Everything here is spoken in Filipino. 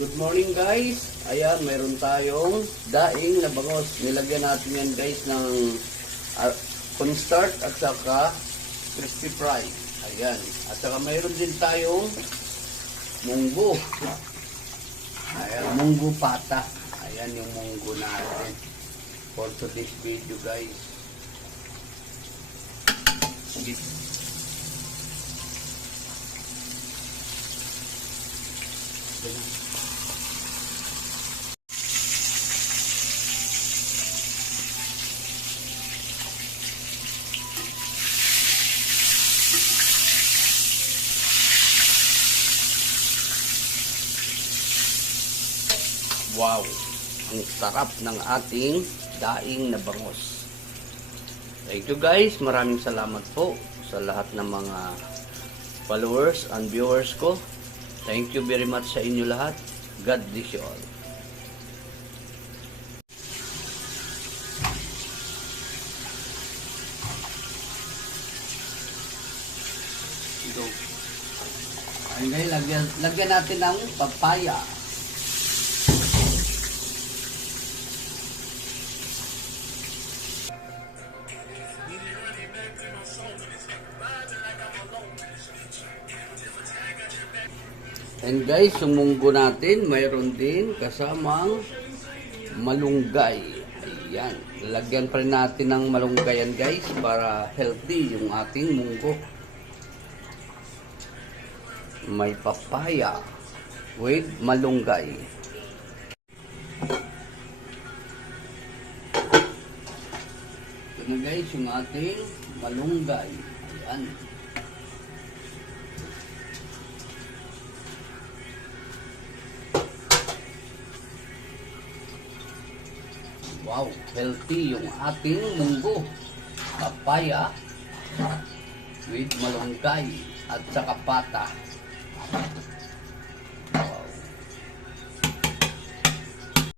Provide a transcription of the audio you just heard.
Good morning guys. Ayan, mayroon tayong daing na bangos. Nilagyan natin yan guys ng cornstarch at saka crispy fry. Ayan. At saka mayroon din tayong munggo. Ayan, munggo pata. Ayan yung munggo natin for today's video guys. Wow! Ang sarap ng ating daing na bangos. Thank you guys. Maraming salamat po sa lahat ng mga followers and viewers ko. Thank you very much sa inyo lahat. God bless you all. Ito. Ayun guys, lagyan natin ng papaya. And guys, yung munggo natin, mayroon din kasamang malunggay. Ayan. Lalagyan pa rin natin ng malunggay yan guys para healthy yung ating munggo. May papaya with malunggay. Ito na guys, yung ating malunggay. Ayan. Wow, healthy yung ating munggo. Papaya with malunggay at saka pata.